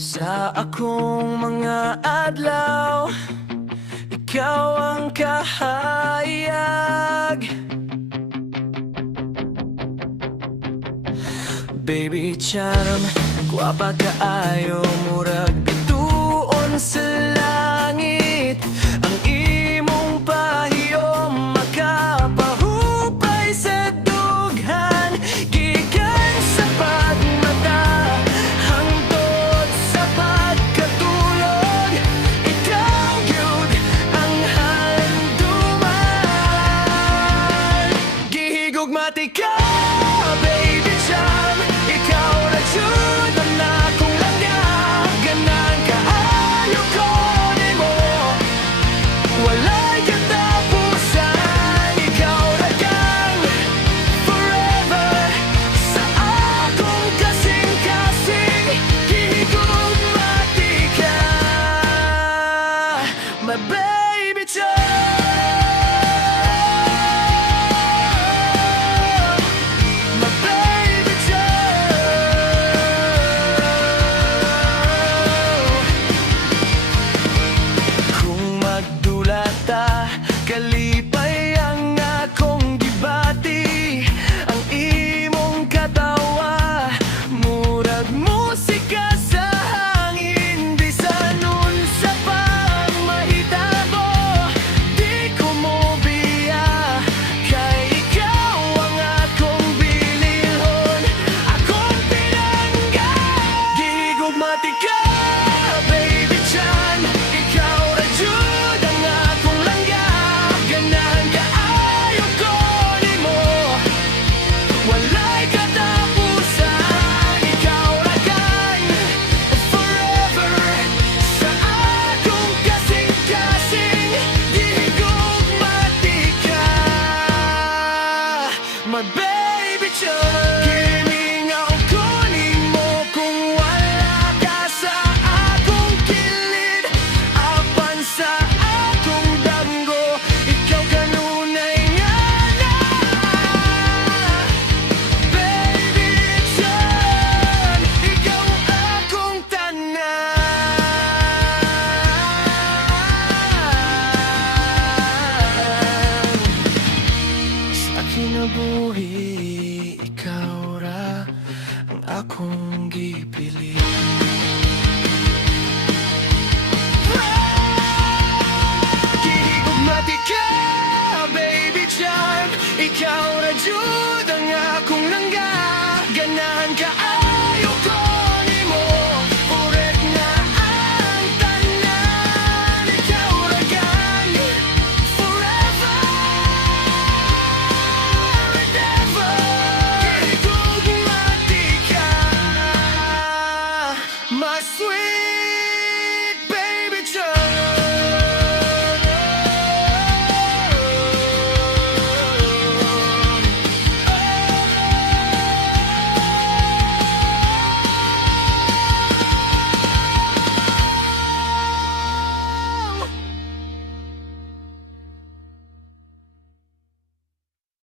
Sa akong mga adlaw, ikaw ang kahayag. Baby charm, guwapa kaayo, murag bituon sa langit. Ang imong pahiyom makapahupay sa dughan, gikan sa pagmata hangtod sa pagkatulog. Ikaw gyud ang handuman, gihigugmati ka, baby charm. Ikaw na jud ang akong langya, ganang kaayo ko nimo, walay katapusan. Ikaw na kang forever sa akong kasing-kasing, gihigugmati ka, my baby charm. Kalipay ang akong gibati, ang imong katawa murag musika sa hangin. Bisan unsa pang mahitabo, di ko mobiya, kay ikaw ang akong bilihon, akong pinangga, gihigugmati ka.